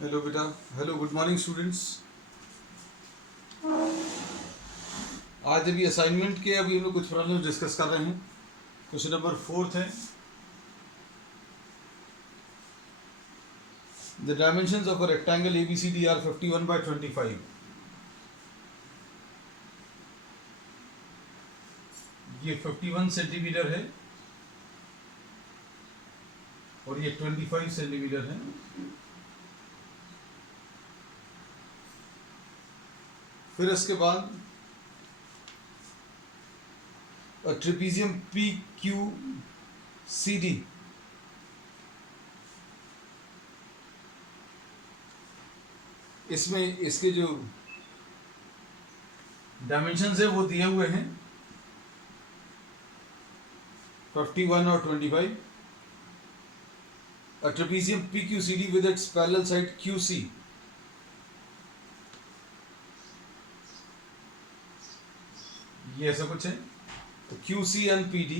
Hello बेटा। Hello, good morning students. आज अभी असाइनमेंट के अभी हम लोग कुछ प्रॉब्लम डिस्कस कर रहे हैं। क्वेश्चन नंबर 4 है, the dimensions of a rectangle ABCD are 51/25। ये 51 सेंटीमीटर है और ये 25 सेंटीमीटर है। फिर इसके बाद ट्रिपीजियम PQCD, इसमें इसके जो डायमेंशंस है वो दिए हुए हैं 51 और 25। A trapezium PQCD with its parallel side QC ये ऐसा कुछ है। तो QC and PD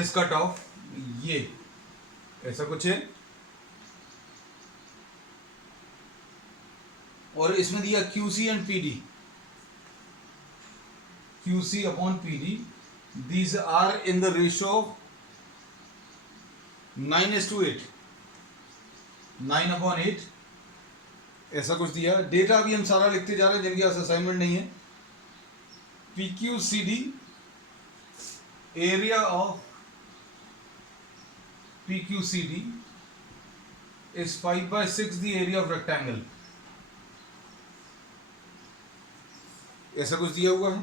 is cut off, ये ऐसा कुछ है। और इसमें दिया QC and PD, QC upon PD, these are in the ratio of 9:8, 9/8, ऐसा कुछ दिया। डेटा अभी हम सारा लिखते जा रहे हैं जिनके पास असाइनमेंट नहीं है। PQCD, area of PQCD is 5/6 the area of rectangle, ऐसा कुछ दिया हुआ है।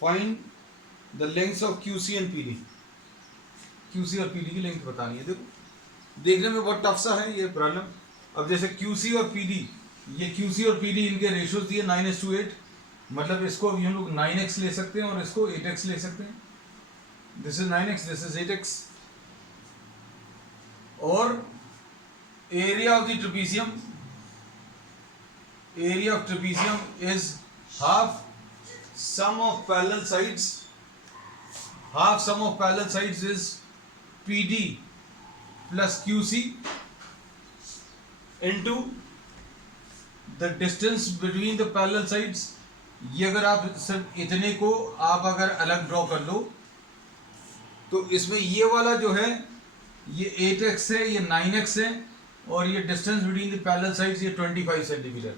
Find the length of QC and PD, QC और PD की लेंथ बतानी है। देखो देखने में बहुत टफ सा है ये प्रॉब्लम। अब जैसे QC और PD, ये QC और PD इनके रेशियोज दिए 9:8, मतलब इसको अभी हम लोग 9x ले सकते हैं और इसको 8x ले सकते हैं। This is 9x, this is 8x। और area of the trapezium, area of trapezium is half sum of parallel sides, half sum of parallel sides is PD plus QC into the distance between the parallel sides। ये अगर आप सिर्फ इतने को आप अगर अलग ड्रॉ कर लो तो इसमें ये वाला जो है ये 8x है, ये 9x है, और ये distance between the parallel sides ये 25 सेंटीमीटर।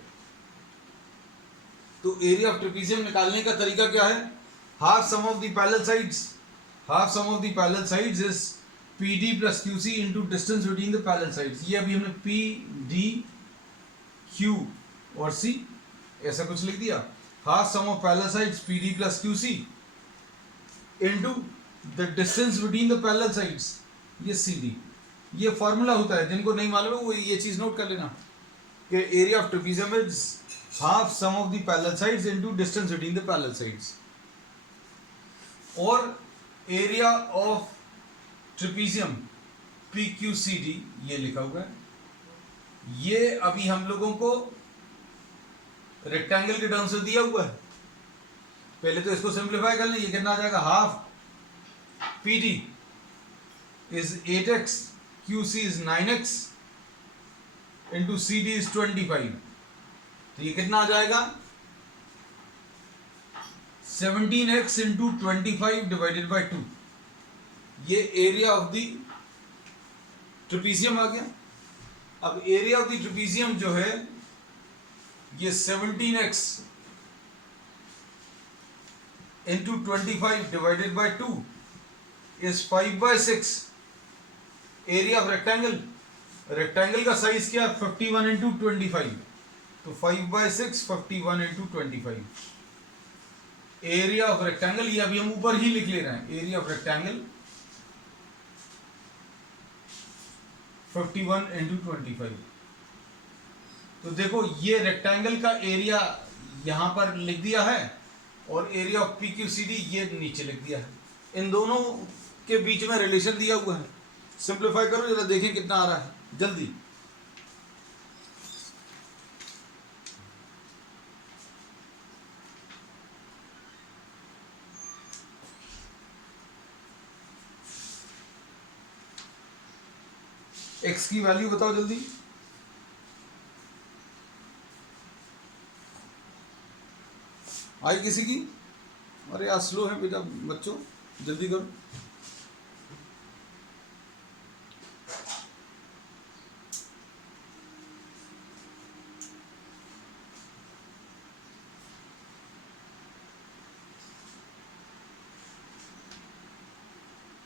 तो एरिया ऑफ ट्रेपीजियम निकालने का तरीका क्या है? Half sum of the parallel sides, half sum of the parallel sides is PD plus QC into distance between the parallel sides. ये अभी हमने PD, Q और C ऐसा कुछ लिख दिया। Half sum of parallel sides PD plus QC into the distance between the parallel sides, ये CD। ये फॉर्मूला होता है, जिनको नहीं मालूम है वो ये चीज नोट कर लेना कि area of trapezium is half sum of the parallel sides into distance between the parallel sides। और area of trapezium PQCD ये लिखा हुआ है। ये अभी हम लोगों को रेक्टेंगल के टर्म्स में दिया हुआ है। पहले तो इसको सिंप्लीफाई कर लें। ये कितना आ जाएगा? Half PD is 8x, QC is 9x into CD is 25। तो ये कितना आ जाएगा? 17x into 25 divided by 2। ये एरिया ऑफ द ट्रेपीजियम आ गया। अब एरिया ऑफ द ट्रेपीजियम जो है ये 17x into 25 divided by 2 is 5/6 area of rectangle. Rectangle का साइज क्या है? 51 इंटू 25, तो 5/6 51 इंटू 25 एरिया ऑफ रेक्टेंगल। ये अभी हम ऊपर ही लिख ले रहे हैं। Area of rectangle 51 into 25। तो देखो ये रेक्टेंगल का एरिया यहां पर लिख दिया है और एरिया ऑफ PQCD ये नीचे लिख दिया है। इन दोनों के बीच में रिलेशन दिया हुआ है। सिंप्लीफाई करो जरा, देखें कितना आ रहा है जल्दी। एक्स की वैल्यू बताओ जल्दी। आई किसी की? अरे यार स्लो है बेटा बच्चों, जल्दी करो।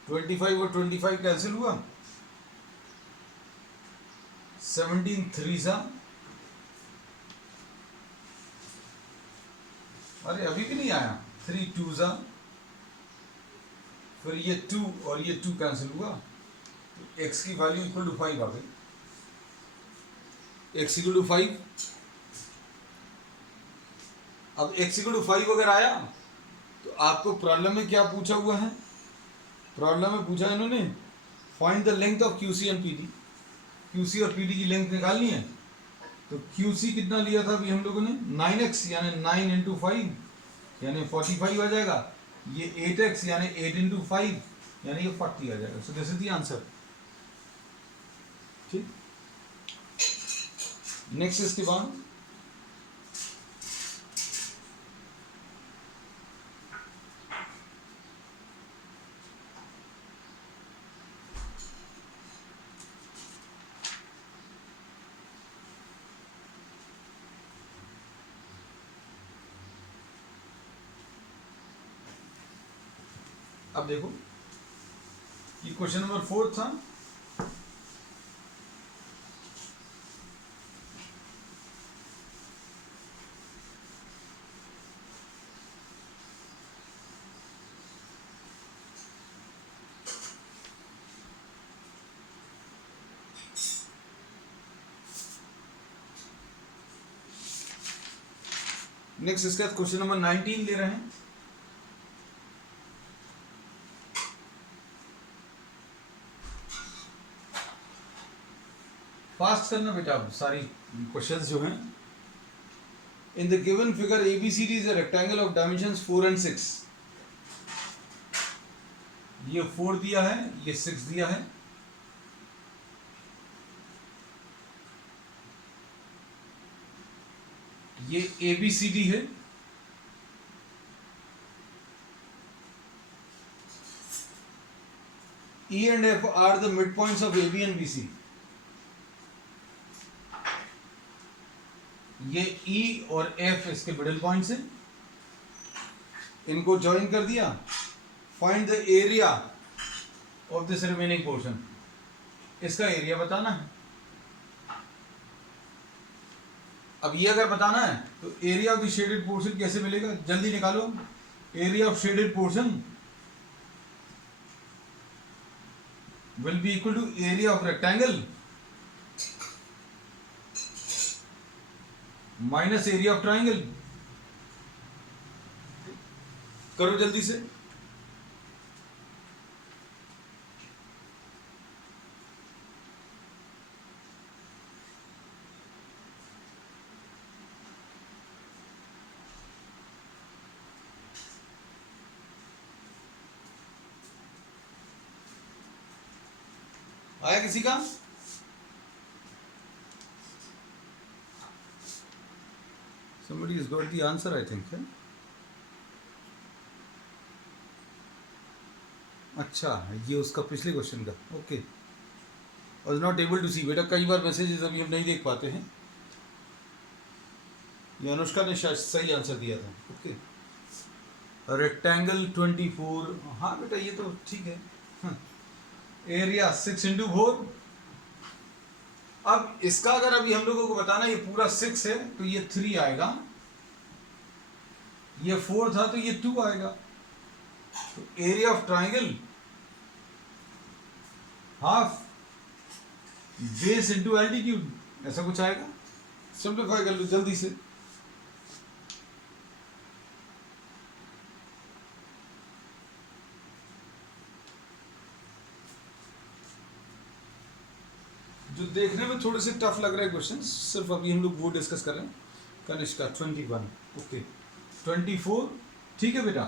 ट्वेंटी फाइव और 25 कैंसिल हुआ, 17 3 सा। अरे अभी भी नहीं आया, 3 2 सा, फिर ये 2 और ये 2 कैंसिल हुआ, तो x की वैल्यू इक्वल टू 5 आ गई। x equal to 5। अब x इक्वल टू 5 अगर आया तो आपको प्रॉब्लम में क्या पूछा हुआ है? प्रॉब्लम में पूछा इन्होंने find the length of QC and PD। QC और PD की लेंथ निकालनी है। तो QC कितना लिया था अभी हम लोगों ने? 9x यानी 9 इंटू 5 यानी 45 आ जाएगा। ये 8x यानी 8 इंटू 5 यानी ये 40 आ जाएगा। So this is the answer. ठीक, नेक्स्ट इसके बाद अब देखो, ये क्वेश्चन नंबर 4 था। नेक्स्ट इसके बाद क्वेश्चन नंबर 19 ले रहे हैं। फास्ट करना बेटा, सारी क्वेश्चंस जो हैं। In the given figure ABCD is a rectangle of dimensions 4 and 6। ये 4 दिया है, ये 6 दिया है। ये ABCD है। E and F are the midpoints of AB and BC। ये E और F इसके मिडिल पॉइंट्स हैं, इनको ज्वाइन कर दिया। Find the area of this remaining portion. इसका एरिया बताना है। अब ये अगर बताना है तो area of the shaded portion कैसे मिलेगा? जल्दी निकालो। Area of shaded portion will be equal to area of rectangle minus area of triangle. करो जल्दी से। आया किसी का? Somebody has got the answer, I think. है? अच्छा, ये उसका पिछले क्वेश्चन का। Okay, was not able to see. बेटा कई बार मैसेजेस अभी हम नहीं देख पाते हैं। ये अनुष्का ने शायद सही आंसर दिया था। Okay, rectangle 24। हाँ बेटा ये तो ठीक है। Area 6 into 4। अब इसका अगर अभी हम लोगों को बताना ये पूरा 6 है तो ये 3 आएगा, ये 4 था तो ये 2 आएगा। तो area of triangle half base into altitude, ऐसा कुछ आएगा। सिंप्लीफाई कर लो जल्दी से। जो देखने में थोड़े से टफ लग रहे हैं क्वेश्चन, सिर्फ अभी हम लोग वो डिस्कस कर रहे हैं। कनिष्का 21। ओके, 24 ठीक है बेटा,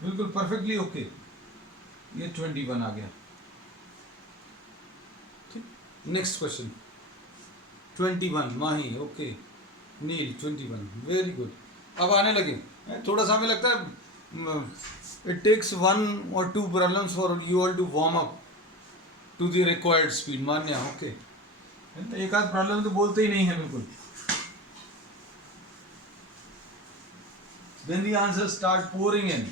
बिल्कुल परफेक्टली ओके। ये 21 आ गया। ठीक, next question 21 Mahi, okay Neel 21, very good. अब आने लगे, थोड़ा सा हमें लगता है it takes 1 or 2 problems for you all to warm up to the required speed. Manya okay, एक आध प्रॉब्लम तो बोलते ही नहीं है बिल्कुल। Then the answers start pouring in.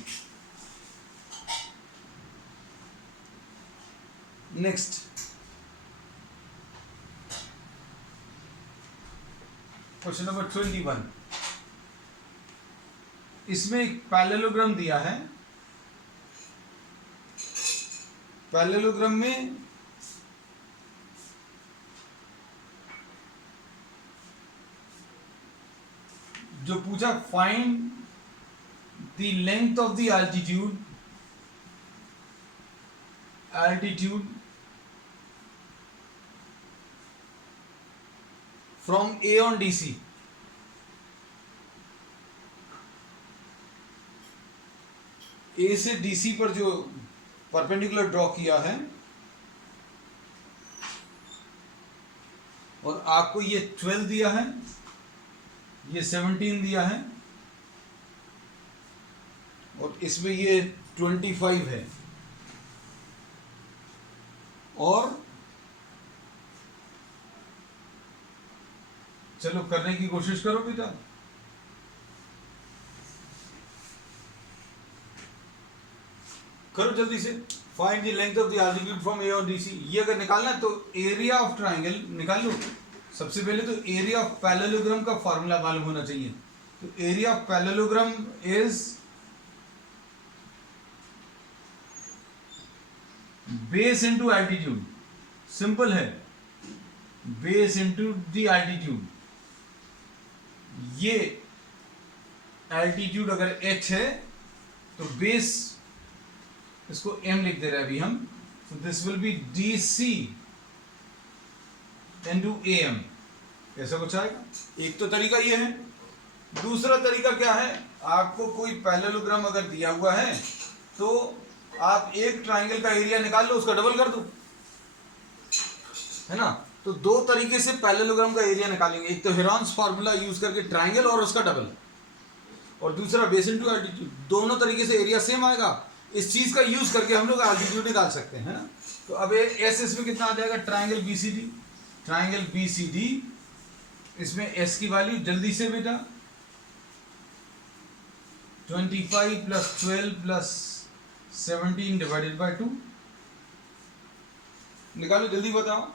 Next, question number 21। इसमें एक पैरेललोग्राम दिया है। पैरेललोग्राम में जो पूछा find the length of the altitude from A on DC। A से DC पर जो परपेंडिकुलर ड्रॉ किया है और आपको ये 12 दिया है, ये 17 दिया है और इसमें ये 25 है। और चलो करने की कोशिश करो बेटा। करो जल्दी से। Find the length of the altitude from A on DC. ये अगर निकालना है तो एरिया ऑफ ट्राइंगल निकाल लो। सबसे पहले तो एरिया ऑफ पैरेललोग्राम का फार्मूला मालूम होना चाहिए। तो area of parallelogram is base into altitude. Simple है, बेस इनटू द एल्टीट्यूड। ये एल्टीट्यूड अगर h है तो बेस, इसको m लिख दे रहे हैं अभी हम, तो this will B dc into am। ऐसा कुछ आएगा। एक तो तरीका ये है। दूसरा तरीका क्या है, आपको कोई पैरेललोग्राम अगर दिया हुआ है तो आप एक ट्राइंगल का एरिया निकाल लो, उसका डबल कर दो, है ना। तो दो तरीके से पैरेललोग्राम का एरिया निकालेंगे। एक तो हेरॉन्स फार्मूला यूज करके ट्राइंगल और उसका डबल, और दूसरा बेस इनटू एल्टीट्यूड। दोनों तरीके से एरिया सेम आएगा। इस चीज का यूज करके हम लोग एल्टीट्यूड निकाल सकते हैं, है ना। तो अब एस इसमें कितना आ जाएगा, ट्राइंगल बीसीडी। ट्राइंगल बीसीडी, इसमें एस की वैल्यू जल्दी से बेटा 25 प्लस 12 प्लस 17 डिवाइडेड बाय 2 निकालो, जल्दी बताओ।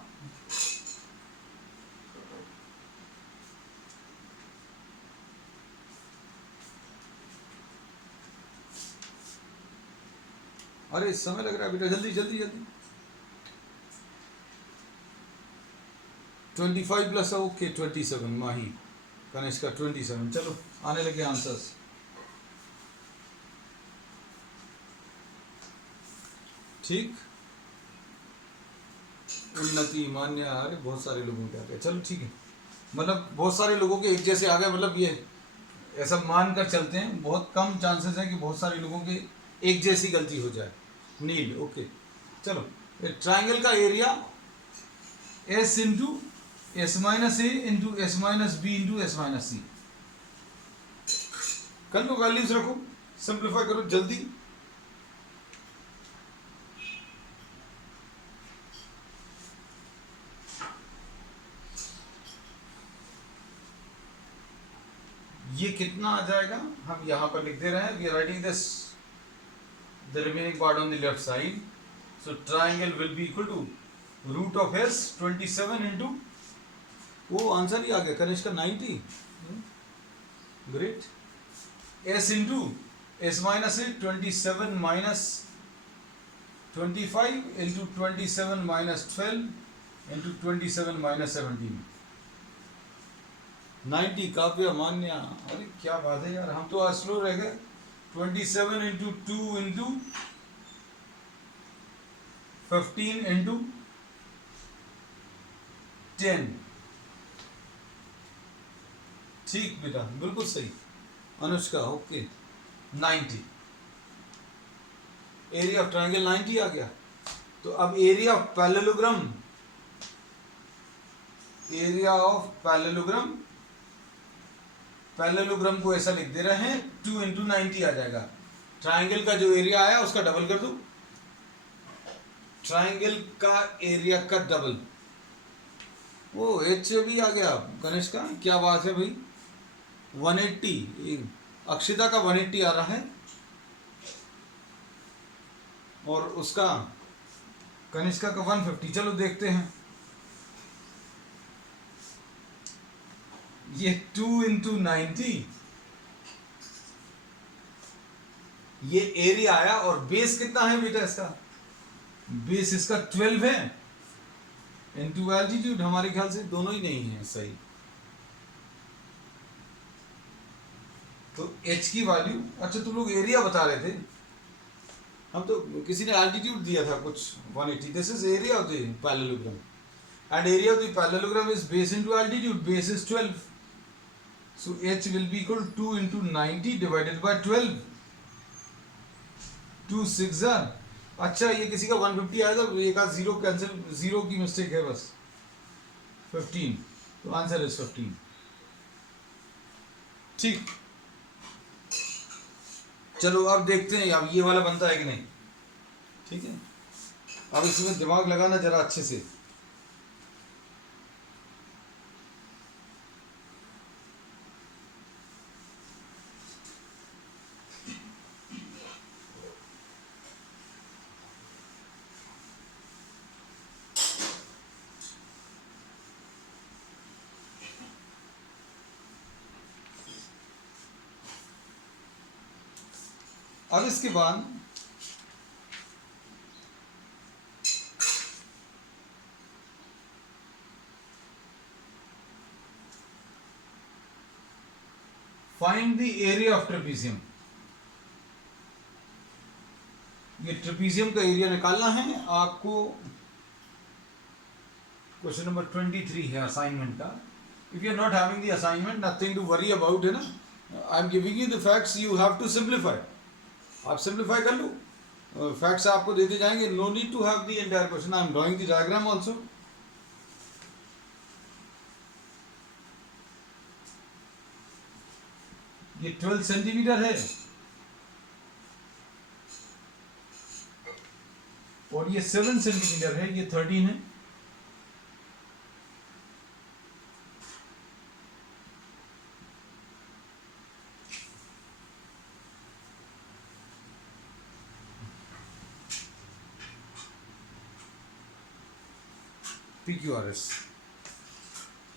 अरे समय लग रहा है बेटा, जल्दी जल्दी जल्दी। 25 प्लस ओके 27, माही कनिष्का 27। चलो आने लगे आंसर्स। ठीक, उन्नति मान्य, अरे बहुत सारे लोगों के आ गए। चलो ठीक है, मतलब बहुत सारे लोगों के एक जैसे आ गए, मतलब ये ऐसा मान कर चलते हैं। बहुत कम चांसेस हैं कि बहुत सारे लोगों के एक जैसी गलती हो जाए। नील ओके। चलो, ट्राइंगल का area s into s minus a into s minus b into s minus c. कर लो, वैल्यूज रखो, सिंप्लीफाई करो जल्दी। ये कितना आ जाएगा हम यहां पर लिख दे रहे हैं। We are writing this the remaining part on the left side. So triangle will be equal to root of s 27 into, वो आंसर ही आ गया कनिष्क का 90। Great. s into s minus a 27 minus 25 into 27 minus 12 into 27 minus 17 90। काव्य मान्या, अरे क्या बात है यार, हम तो आज स्लो रह गए। 27 into 2 into 15 into 10। ठीक बेटा, बिल्कुल सही। Anushka okay 90। Area of triangle 90 आ गया। तो अब area of parallelogram area of parallelogram, parallelogram को ऐसा लिख दे रहे हैं 2 इंटू 90 आ जाएगा। ट्राइंगल का जो एरिया आया उसका डबल कर दो, ट्राइंगल का एरिया का डबल। वो एच भी आ गया गणेश का, क्या बात है भाई। 180, अक्षिता का 180 आ रहा है और उसका कनिष्का का 150। चलो देखते हैं। ये 2 इंटू 90, ये एरिया आया और बेस कितना है बेटा इसका, बेस इसका 12 है इंटू एल्टीट्यूड। हमारे ख्याल से दोनों ही नहीं है सही। तो h की वैल्यू, अच्छा तुम लोग एरिया बता रहे थे, हम तो किसी ने एल्टीट्यूड दिया था कुछ 180। This is area of the parallelogram and area of the parallelogram is base into altitude, base is 12, so h will be equal to 2 into 90 divided by 12, 2 6 are। अच्छा ये किसी का 150 आया था, एक आध जीरो कैंसिल, जीरो की मिस्टेक है बस, 15, तो आंसर इज 15। ठीक, चलो अब देखते हैं अब ये वाला बनता है कि नहीं। ठीक है, अब इसमें दिमाग लगाना जरा अच्छे से। अब इसके बाद find the area of trapezium. ये ट्रेपीजियम का एरिया निकालना है आपको। क्वेश्चन नंबर 23 है असाइनमेंट का। If you are not having the assignment, nothing to worry about, है ना। I am giving you the facts, you have to simplify. आप सिंप्लीफाई कर लो, फैक्ट्स आपको देते जाएंगे। No need to have the entire question, I am drawing the diagram also. ये 12 centimetre है और ये 7 सेंटीमीटर है, ये 13 है। PQRS।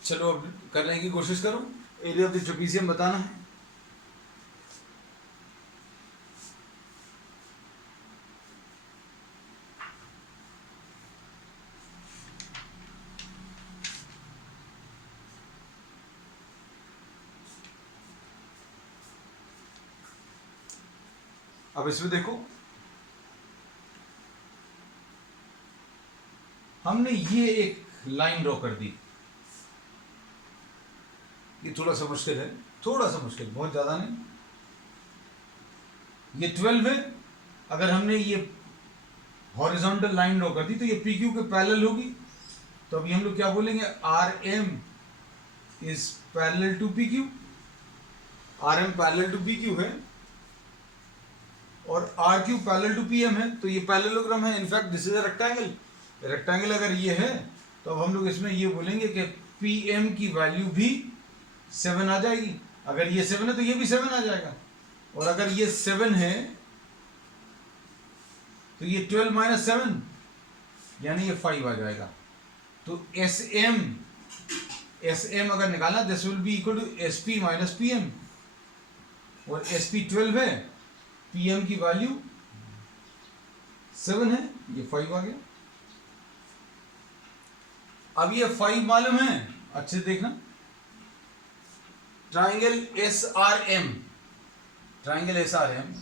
चलो अब करने की कोशिश करो, एरिया ऑफ द ट्रेपीजियम बताना है। अब इसमें देखो, हमने ये एक लाइन ड्रॉ कर दी। ये थोड़ा सा मुश्किल है, थोड़ा सा मुश्किल, बहुत ज़्यादा नहीं। ये 12 है। अगर हमने ये हॉरिजॉन्टल लाइन ड्रॉ कर दी तो ये पी क्यू के पैरेलल होगी। तो अभी हम लोग क्या बोलेंगे, R M is parallel to P Q. R M parallel to P Q है और R Q parallel to P M है। तो ये पैरेललोग्राम है। In fact this is a rectangle. Rectangle अगर ये है तो अब हम लोग इसमें ये बोलेंगे कि पी एम की वैल्यू भी 7 आ जाएगी। अगर ये 7 है तो ये भी 7 आ जाएगा। और अगर ये 7 है तो ये 12 माइनस 7 यानी ये 5 आ जाएगा। तो एस एम अगर निकालना, this will be equal to S P minus P M. और एस पी 12 है, पी एम की वैल्यू 7 है, ये 5 आ गया। अब ये 5 मालूम है, अच्छे से देखना। Triangle S R M, triangle S R M,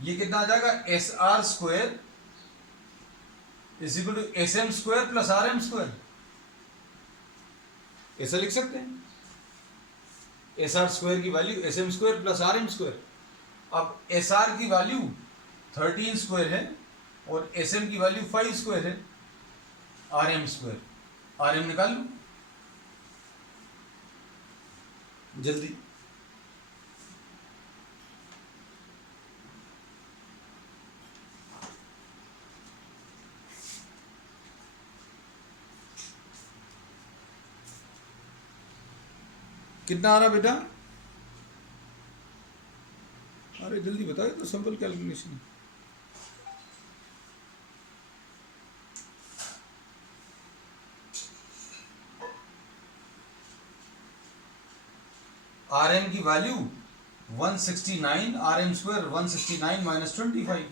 ये कितना आ जाएगा, S R square is equal to S M square plus R M square. ऐसा लिख सकते हैं, एस आर स्क्वायर की value S M square plus R M square. अब एस आर की वैल्यू 13 स्क्वायर है और एस एम की वैल्यू 5 स्क्वायर है, आर एम स्क्वायर। RM निकाल लो जल्दी। कितना आ रहा बेटा? अरे जल्दी बताओ, तो सिंपल कैलकुलेशन। RM की वैल्यू 169, RM स्क्वायर 169 माइनस 25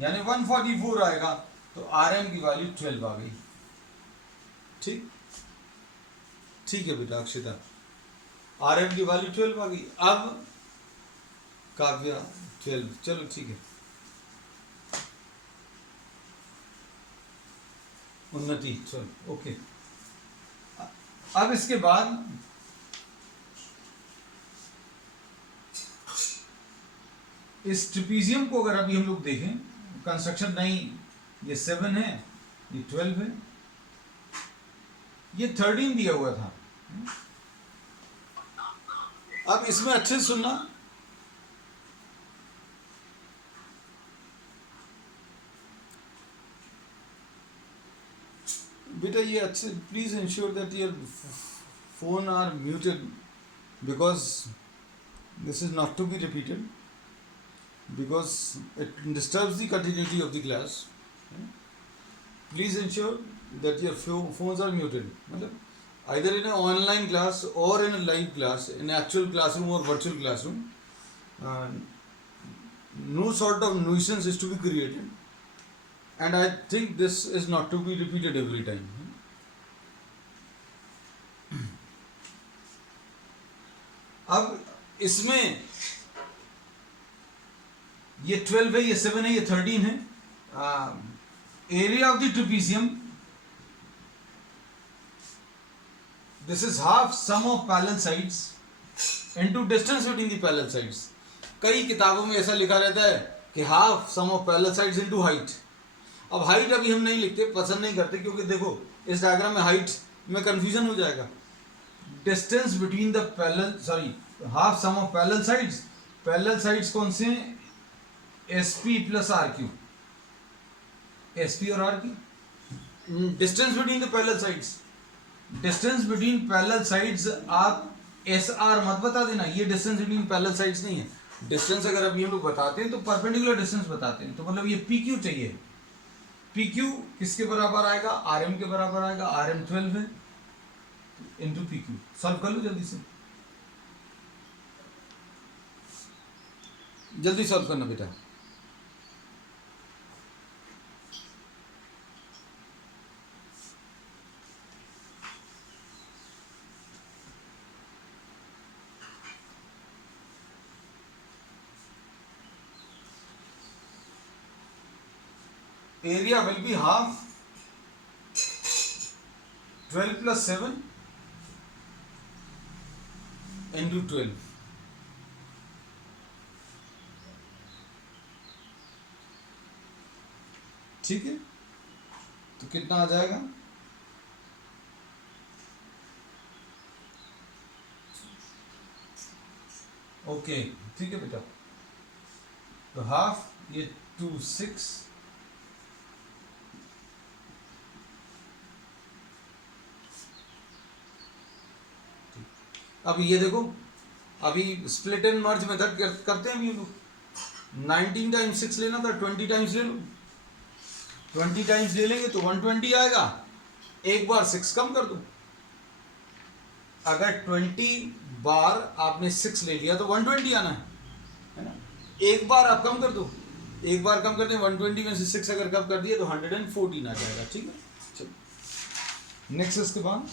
यानी 144 आएगा। तो RM की वैल्यू 12 आ गई। ठीक ठीक है बेटा अक्षिता, RM की वैल्यू 12 आ गई। अब काव्या 12, चलो ठीक है। उन्नति 12, ओके। अब इसके बाद इस ट्रिपीजियम को अगर अभी हम लोग देखें, कंस्ट्रक्शन नहीं, ये 7 है, ये 12 है, ये 13 दिया हुआ था। अब इसमें अच्छे से सुनना, बेटा ये अच्छे, please ensure that your phone are muted because this is not to be repeated because it disturbs the continuity of the class. Please ensure that your phones are muted. मतलब either in an online class or in a live class, in an actual classroom or virtual classroom, no sort of nuisance is to be created, and I think this is not to be repeated every time. अब इसमें ये 12 है, ये 7 है, ये 13 है। Area of the trapezium, this is half sum of parallel sides into distance between the parallel sides. कई किताबों में ऐसा लिखा रहता है कि half sum of parallel sides into height. अब हाइट अभी हम नहीं लिखते, पसंद नहीं करते, क्योंकि देखो इस डायग्राम में हाइट में कंफ्यूजन हो जाएगा। Distance between the parallel, sorry, half sum of parallel sides. Parallel sides कौन से हैं? SP प्लस RQ, SP और RQ। Distance between the parallel sides, distance between parallel sides आप SR मत बता देना, ये डिस्टेंस बिटवीन पैरेलल साइड्स नहीं है। डिस्टेंस अगर अभी हम लोग बताते हैं तो परपेंडिकुलर डिस्टेंस बताते हैं, तो मतलब ये PQ चाहिए। PQ किसके बराबर आएगा? RM के बराबर आएगा। RM 12 है इंटू PQ। सॉल्व कर लो जल्दी से, जल्दी सॉल्व करना बेटा। area will be half 12 plus 7 into 12। ठीक है, तो कितना आ जाएगा? ओके ठीक है बेटा, तो हाफ ये 2 6, अब ये देखो, अभी स्प्लिट एंड मर्ज मेथड करते हैं अभी लोग। 19 टाइम्स 6 लेना था, 20 टाइम्स ले लो। 20 टाइम्स ले लेंगे तो 120 आएगा। एक बार 6 कम कर दो, अगर 20 बार आपने 6 ले लिया तो 120 आना है ना। एक बार आप कम कर दो, एक बार कम कर दें, 120 में से 6 अगर कम कर दिए तो 114 आ जाएगा। ठीक है, चलो नेक्स्ट इसके बाद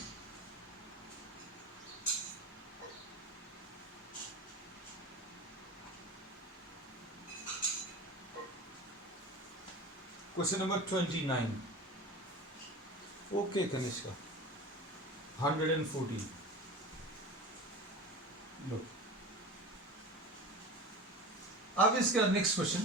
क्वेश्चन नंबर 29। ओके कनिष्का, 114। लो अब इसका नेक्स्ट क्वेश्चन,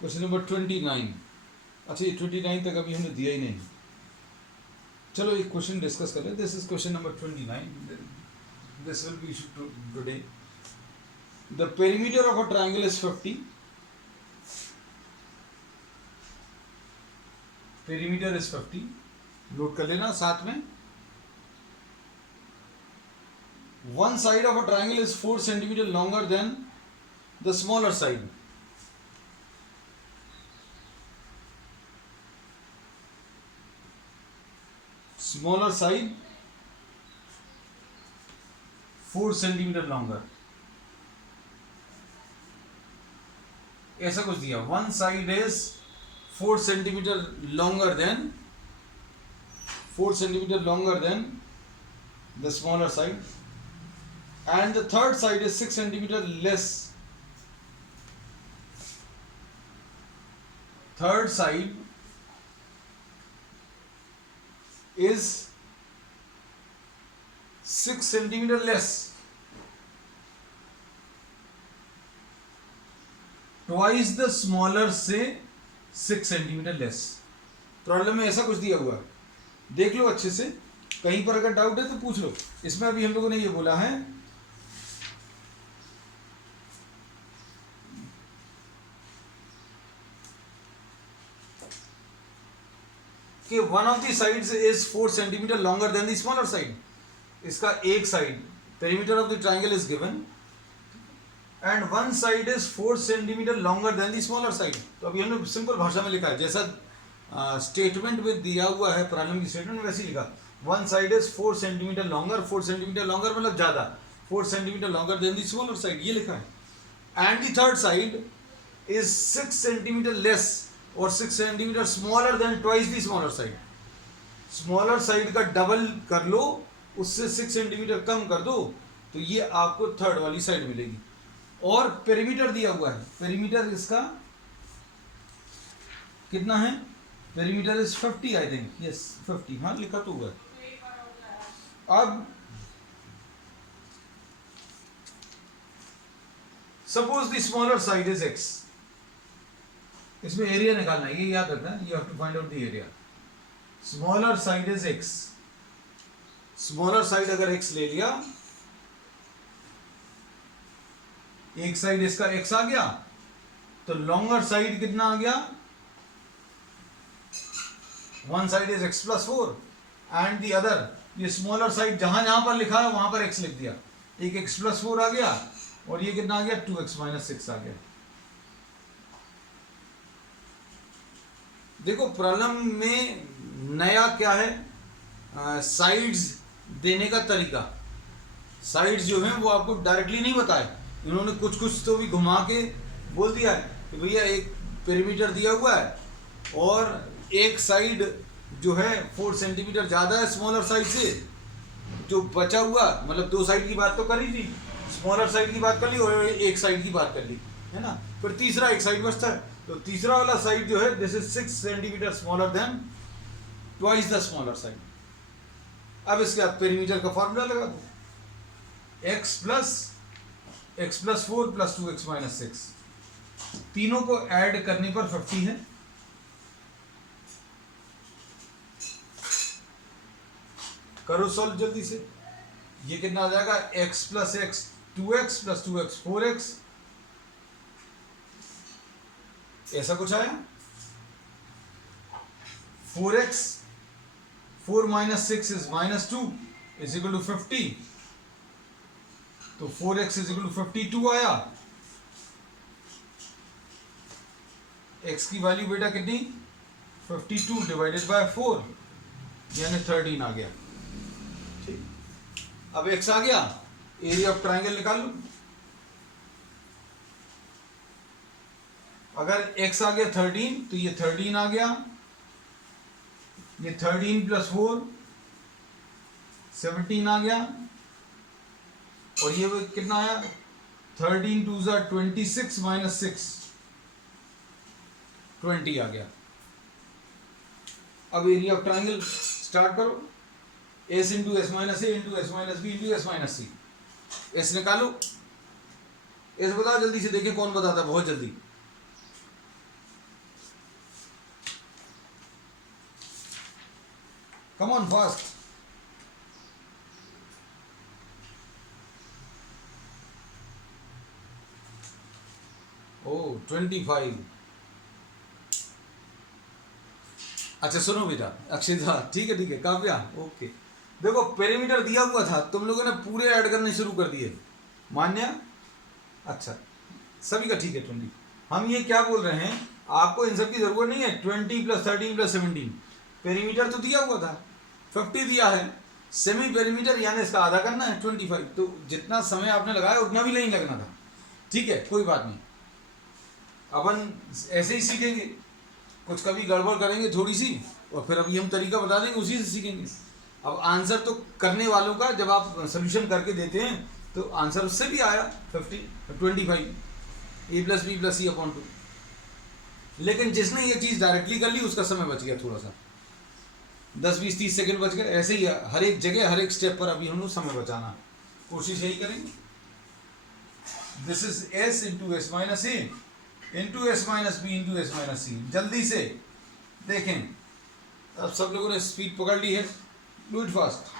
क्वेश्चन नंबर 29। अच्छा ये 29 तक अभी हमने दिया ही नहीं। चलो एक क्वेश्चन डिस्कस कर ले। This is question number 29। This will B today. The perimeter of a triangle is 50। Perimeter is 50। Note कर लेना साथ में। One side of a triangle is 4 centimetre longer than the smaller side. Smaller side 4 centimetre longer. ऐसा कुछ दिया। One side is 4 centimetre longer than 4 centimeter longer than the smaller side, and the third side is 6 centimeter less. Third side is 6 centimeter less, twice the smaller से 6 centimetre less. Problem में ऐसा कुछ दिया हुआ है, देख लो अच्छे से। कहीं पर अगर डाउट है तो पूछ लो। इसमें अभी हम लोगों ने ये बोला है कि one of the sides is 4 centimetre longer than the smaller side. इसका एक side, perimeter of the triangle is given and one side is 4 centimetre longer than the smaller side. तो अभी हमने सिंपल भाषा में लिखा है, जैसा स्टेटमेंट में दिया हुआ है प्रॉब्लम की स्टेटमेंट वैसे ही लिखा। One side is 4 centimetre longer, 4 centimetre longer मतलब ज्यादा, 4 centimetre longer than the smaller side, ये लिखा है। And the third side is 6 centimetre less और 6 centimetre smaller than twice the smaller side. Smaller side का डबल कर लो, उससे 6 सेंटीमीटर कम कर दो, तो ये आपको थर्ड वाली साइड मिलेगी। और पेरीमीटर दिया हुआ है, पेरीमीटर इसका कितना है? Perimeter is 50 I think, yes 50, हाँ लिखा तो हुआ है। अब suppose the smaller side is x, इसमें एरिया निकालना है, ये याद रखना, you have to find out the area. Smaller side is x, smaller side अगर x ले लिया, एक साइड इसका x आ गया, तो लॉन्गर साइड कितना आ गया? One side is x plus 4 and the other, ये स्मॉलर साइड जहां जहां पर लिखा है वहां पर x लिख दिया। एक x प्लस 4 आ गया और ये कितना आ गया? 2x माइनस 6 आ गया। देखो प्रॉब्लम में नया क्या है? साइड्स देने का तरीका। साइड्स जो हैं वो आपको डायरेक्टली नहीं बताए, इन्होंने कुछ कुछ तो भी घुमा के बोल दिया है कि भैया एक पेरीमीटर दिया हुआ है और एक साइड जो है 4 सेंटीमीटर ज़्यादा है स्मॉलर साइड से, जो बचा हुआ मतलब दो साइड की बात तो करी थी, स्मॉलर साइड की बात कर ली और एक साइड की बात कर ली, है ना। फिर तीसरा एक साइड बचता है, तो तीसरा वाला साइड जो है this is 6 centimetre smaller than twice the smaller side. अब इसके बाद पेरीमीटर का फॉर्मूला लगा दो, x plus 4 plus 2x minus 6, तीनों को ऐड करने पर 50 है। करो सॉल्व जल्दी से। ये कितना आ जाएगा? x plus x 2x plus 2x 4x, ऐसा कुछ आया। 4x 4 minus 6 is minus 2 is equal to 50, तो 4x इज इक्वल टू 52 आया। x की वैल्यू बेटा कितनी? 52 डिवाइडेड बाय 4 यानी 13 आ गया। ठीक, अब x आ गया, एरिया ऑफ ट्रायंगल निकाल लो। अगर x आ गया 13 तो ये 13 आ गया, ये 13 प्लस 4 17 आ गया, और ये कितना आया? 13 2 ज़ा 26 माइनस 6 20 आ गया। अब एरिया ऑफ ट्रायंगल स्टार्ट करो, s into s minus a into s minus b into s minus c. S निकालो, एस बताओ जल्दी से, देखिए कौन बताता है, बहुत जल्दी। Come on fast. ओ 25। अच्छा सुनो बेटा अक्षिता, ठीक है काव्या, ओके। देखो पेरीमीटर दिया हुआ था, तुम लोगों ने पूरे ऐड करने शुरू कर दिए। मान्या, अच्छा सभी का ठीक है 20। हम ये क्या बोल रहे हैं, आपको इन सब की जरूरत नहीं है। 20 + 13 + 17 पेरीमीटर तो दिया हुआ था, 50 दिया है। सेमी पेरीमीटर यानी इसका आधा करना है 25, तो जितना समय आपने लगाया उतना भी नहीं लगना था। ठीक है कोई बात नहीं, अपन ऐसे ही सीखेंगे, कुछ कभी गड़बड़ करेंगे थोड़ी सी, और फिर अभी हम तरीका बता देंगे, उसी से सीखेंगे। अब आंसर तो करने वालों का जब आप सोल्यूशन करके देते हैं तो आंसर उससे भी आया 25 a + b + c/2। लेकिन जिसने ये चीज़ डायरेक्टली कर ली उसका समय बच गया, थोड़ा सा 10 20 30 सेकंड बच गए। ऐसे ही हर एक जगह हर एक स्टेप पर अभी हम लोग समय बचाना कोशिश यही करेंगे। This is s × s - a × s - b × s - c। जल्दी से देखें, अब सब लोगों ने स्पीड पकड़ ली है, डू इट फास्ट।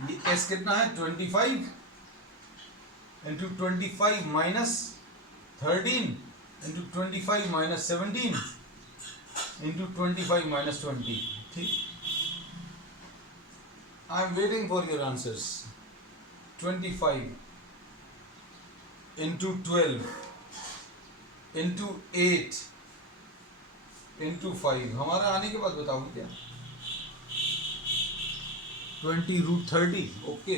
ये s कितना है 25 × 25 - 13 × 25 - 17 × 25 - 20। ठीक, I am waiting for your answers. 25 × 12 × 8 × 5 हमारा आने के बाद बताओगे क्या? 20√30, ओके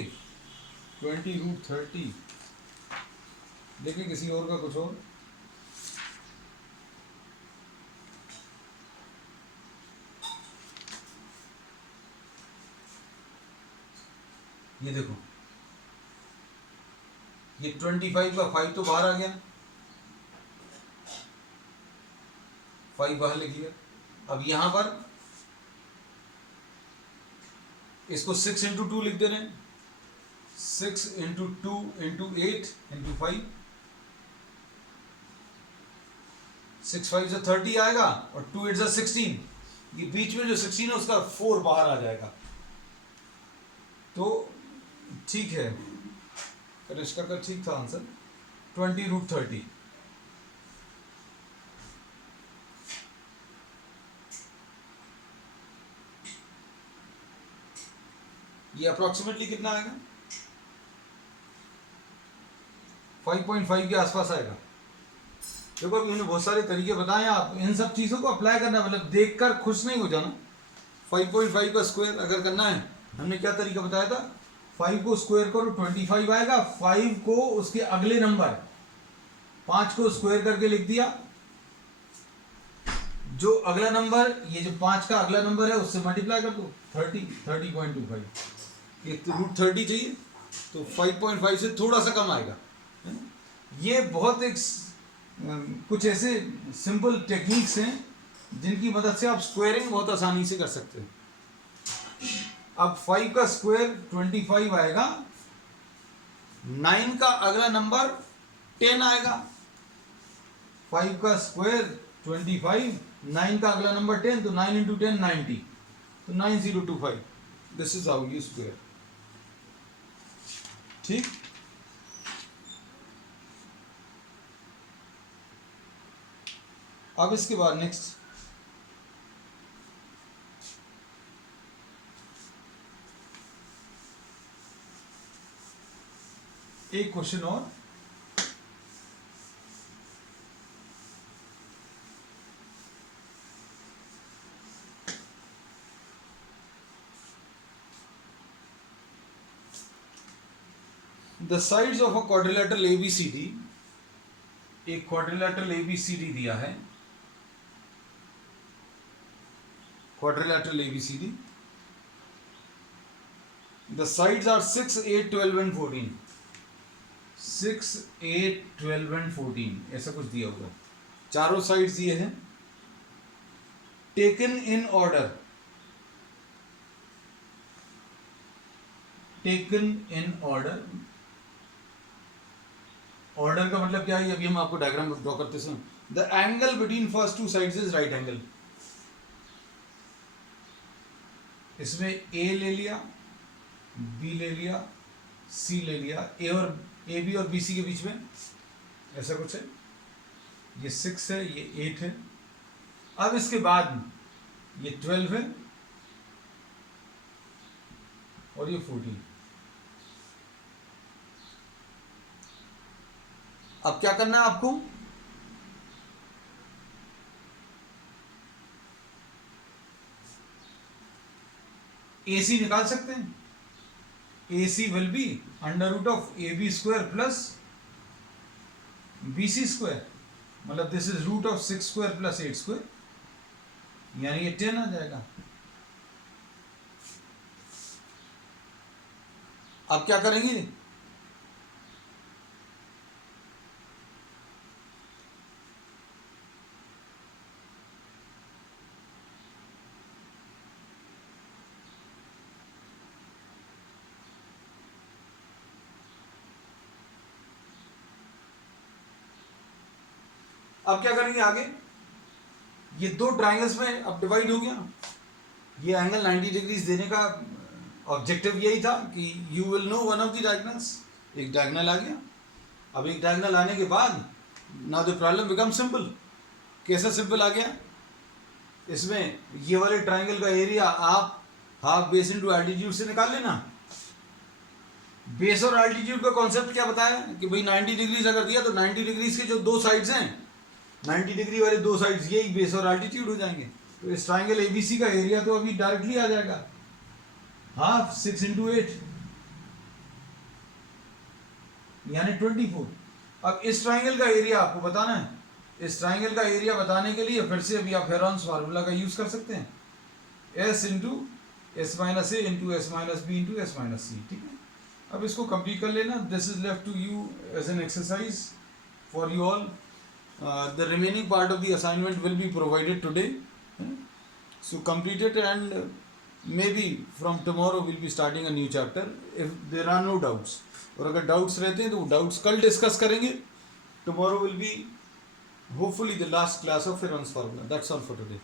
20√30। देखिए किसी और का कुछ और। ये देखो, ये 25 का 5 तो बाहर आ गया, 5 बाहर लिख लिया। अब यहां पर इसको 6 × 2 लिख दे रहे हैं, 6 × 2 × 8 × 5। 6 5 से 30 आएगा और 2 8 से 16। ये बीच में जो 16 है उसका 4 बाहर आ जाएगा। तो ठीक है, कनिष्का का ठीक था आंसर 20√30। ये अप्रोक्सीमेटली कितना आएगा? 5.5 के आसपास आएगा। देखो अभी हमने बहुत सारे तरीके बताए, आप इन सब चीज़ों को अप्लाई करना, मतलब देखकर खुश नहीं हो जाना। 5.5 का स्क्वायर अगर करना है, हमने क्या तरीका बताया था, 5 को स्क्वायर करो 25 आएगा, 5 को उसके अगले नंबर 5 को स्क्वायर करके लिख दिया, जो अगला नंबर, ये जो 5 का अगला नंबर है उससे मल्टीप्लाई कर दो 30.25। ये √30 चाहिए तो 5.5 से थोड़ा सा कम आएगा, है ना? ये बहुत एक कुछ ऐसे सिंपल टेक्निक्स हैं जिनकी मदद से आप स्क्वायरिंग बहुत आसानी से कर सकते हैं। अब 5 का स्क्वायर 25 आएगा, 9 का अगला नंबर 10 आएगा। 5 का स्क्वायर 25, 9 का अगला नंबर 10, तो 9 × 10 90, तो 9025। This is how you square. ठीक, अब इसके बाद नेक्स्ट एक क्वेश्चन और। The sides of a quadrilateral ABCD, एक क्वाड्रिलेटरल ABCD दिया है, quadrilateral ABCD, the sides are 6 8 12 and 14। 6 8 12 and 14 ऐसा कुछ दिया हुआ है। चारों साइड्स ये हैं, taken in order, taken in order, order का मतलब क्या है, अभी हम आपको डायग्राम ड्रॉ करते हैं। The angle between first two sides is right angle. इसमें ए ले लिया, बी ले लिया, सी ले लिया, ए बी और बी सी के बीच में ऐसा कुछ है, ये 6 है, ये 8 है। अब इसके बाद ये 12 है और ये 14। अब क्या करना है आपको, AC निकाल सकते हैं। AC will be under root of AB square plus BC square, मतलब this is root of 6 square plus 8 square, यानी ये 10 आ जाएगा। अब क्या करेंगे, अब क्या करेंगे आगे, ये दो ट्राइंगल्स में अब डिवाइड हो गया। ये एंगल 90 डिग्रीज देने का ऑब्जेक्टिव यही था कि you will know one of the diagonals. एक डायगोनल आ गया। अब एक डायगोनल आने के बाद now the problem become simple. कैसा सिंपल आ गया, इसमें ये वाले ट्राइंगल का एरिया आप हाफ बेस इनटू एल्टीट्यूड से निकाल लेना। बेस और एल्टीट्यूड का कॉन्सेप्ट क्या बताया कि भाई 90 डिग्रीज अगर दिया तो 90 डिग्रीज के जो दो साइड्स हैं, 90 डिग्री वाले दो साइड्स यही बेस और एल्टीट्यूड हो जाएंगे। तो इस ट्राइंगल एबीसी का एरिया तो अभी डायरेक्टली आ जाएगा, हाफ 6 इंटू 8 यानी 24। अब इस ट्राइंगल का एरिया आपको बताना है। इस ट्राइंगल का एरिया बताने के लिए फिर से अभी आप हेरॉन्स फार्मूला का यूज कर सकते हैं, s into s minus a into s minus b into s minus c. ठीक है, अब इसको कंप्लीट कर लेना। This is left to you as an exercise for you all. The remaining part of the assignment will be provided today, so complete it, and maybe from tomorrow we'll be starting a new chapter if there are no doubts. और अगर doubts रहते हैं तो doubts कल discuss करेंगे। Tomorrow will be hopefully the last class of Heron's formula. That's all for today.